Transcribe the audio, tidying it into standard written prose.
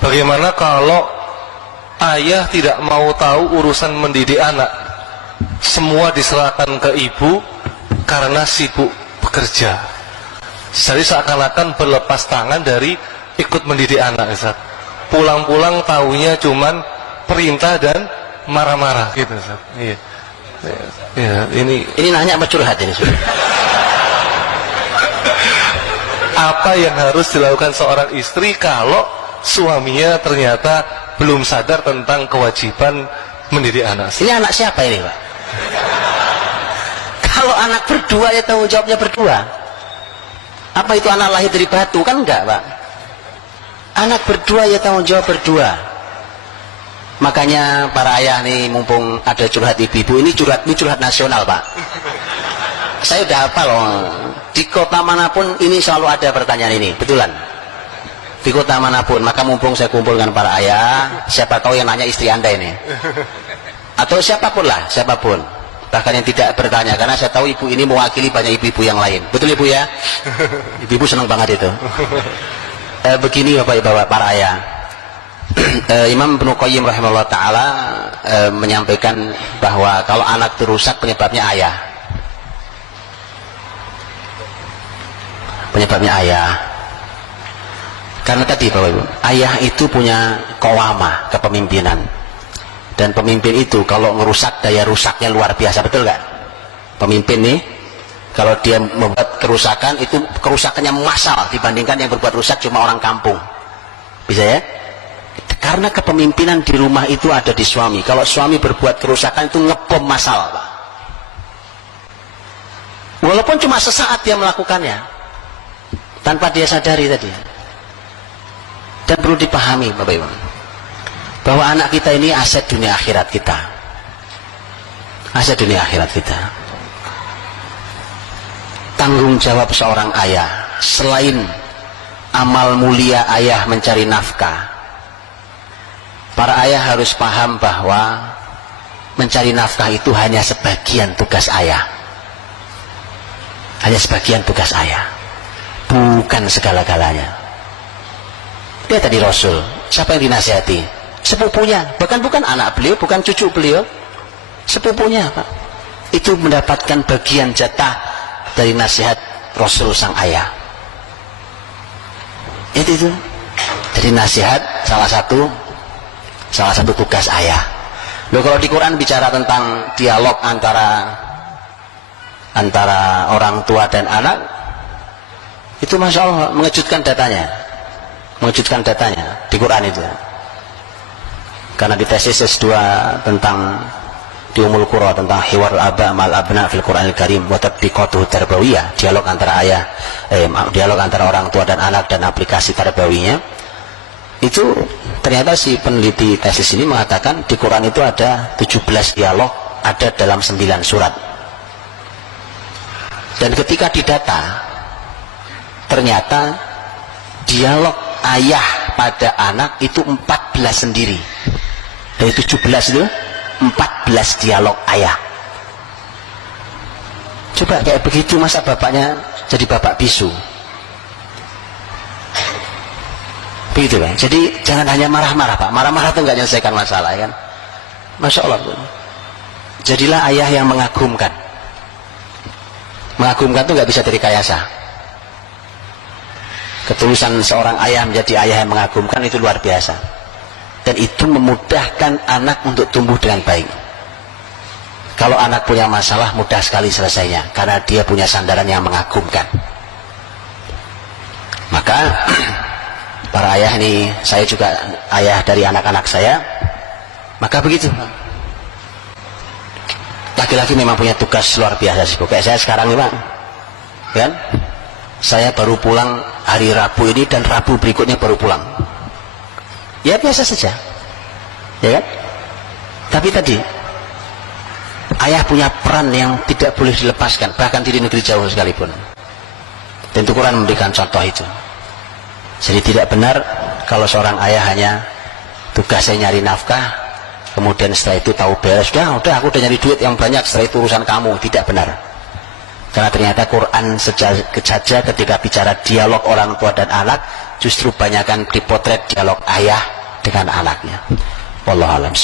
Bagaimana kalau ayah tidak mau tahu urusan mendidik anak, semua diserahkan ke ibu karena sibuk bekerja, jadi seakan-akan berlepas tangan dari ikut mendidik anak, Ustaz. Pulang-pulang taunya cuman perintah dan marah-marah gitu, Ustaz. Iya. Ya, ini nanya apa curhat ini? Apa yang harus dilakukan seorang istri kalau suaminya ternyata belum sadar tentang kewajiban mendidik anak? Ini anak siapa ini, Pak? Kalau anak berdua ya tanggung jawabnya berdua. Apa itu anak lahir dari batu? Kan enggak, Pak. Anak berdua ya tanggung jawab berdua. Makanya para ayah nih, mumpung ada curhat ibu-ibu, ini curhat nasional, Pak. Saya udah hafal loh. Di kota manapun ini selalu ada pertanyaan ini, betulan. Di kota manapun, maka mumpung saya kumpulkan para ayah, siapa tahu yang nanya istri Anda ini. Atau siapapun lah, siapapun. Bahkan yang tidak bertanya, karena saya tahu ibu ini mewakili banyak ibu-ibu yang lain. Betul Ibu ya? Ibu-ibu senang banget itu. Begini Bapak Ibu para ayah. Imam Ibnu Qayyim rahimahullah ta'ala menyampaikan bahwa kalau anak itu rusak penyebabnya ayah. Karena tadi Bapak Ibu, ayah itu punya qawamah, kepemimpinan. Dan pemimpin itu kalau ngerusak, daya rusaknya luar biasa, betul gak? Pemimpin nih, kalau dia membuat kerusakan, itu kerusakannya massal dibandingkan yang berbuat rusak cuma orang kampung. Bisa ya? Karena kepemimpinan di rumah itu ada di suami. Kalau suami berbuat kerusakan itu ngebom massal, Pak. Walaupun cuma sesaat dia melakukannya, tanpa dia sadari tadi. Dan perlu dipahami Bapak Ibu, bahwa anak kita ini aset dunia akhirat kita. Aset dunia akhirat kita. Tanggung jawab seorang ayah, selain amal mulia ayah mencari nafkah, para ayah harus paham bahwa mencari nafkah itu hanya sebagian tugas ayah. Hanya sebagian tugas ayah, bukan segala-galanya. Dia tadi Rasul, siapa yang dinasihati? Sepupunya, bahkan bukan anak beliau, bukan cucu beliau, sepupunya, Pak. Itu mendapatkan bagian jatah dari nasihat Rasul sang ayah. Itu. Jadi nasihat salah satu tugas ayah. Loh, kalau di Quran bicara tentang dialog antara orang tua dan anak, itu Masya Allah mengejutkan datanya di Quran itu. Karena di tesis S2 tentang di Ummul Qura tentang hiwar al-aba mal abna fil Qur'anil Karim wa tatbiqatuhu tarbawiyah, dialog antara orang tua dan anak dan aplikasi tarbawinya. Itu ternyata si peneliti tesis ini mengatakan di Quran itu ada 17 dialog, ada dalam 9 surat. Dan ketika didata, ternyata dialog ayah pada anak itu 14 sendiri. Dari 17 itu 14 dialog ayah. Coba kayak begitu, masa bapaknya jadi bapak bisu? Begitu kan? Jadi jangan hanya marah-marah, Pak. Marah-marah itu nggak menyelesaikan masalah, kan? Masya Allah. Jadilah ayah yang mengagumkan. Mengagumkan itu nggak bisa direkayasa. Ketulusan seorang ayah menjadi ayah yang mengagumkan itu luar biasa. Dan itu memudahkan anak untuk tumbuh dengan baik. Kalau anak punya masalah, mudah sekali selesainya, karena dia punya sandaran yang mengagumkan. Maka para ayah ini, saya juga ayah dari anak-anak saya, maka begitu. Laki-laki memang punya tugas luar biasa sih. Kayak saya sekarang nih, Pak, kan? Saya baru pulang hari Rabu ini, dan Rabu berikutnya baru pulang. Ya biasa saja, ya kan? Tapi tadi ayah punya peran yang tidak boleh dilepaskan, bahkan di negeri jauh sekalipun. Dan Quran memberikan contoh itu. Jadi tidak benar kalau seorang ayah hanya tugasnya nyari nafkah, kemudian setelah itu tahu beres, udah aku udah nyari duit yang banyak, setelah itu urusan kamu. Tidak benar. Karena ternyata Quran saja ketika bicara dialog orang tua dan anak, justru banyakkan dipotret dialog ayah dengan anaknya. Wallahu a'lam.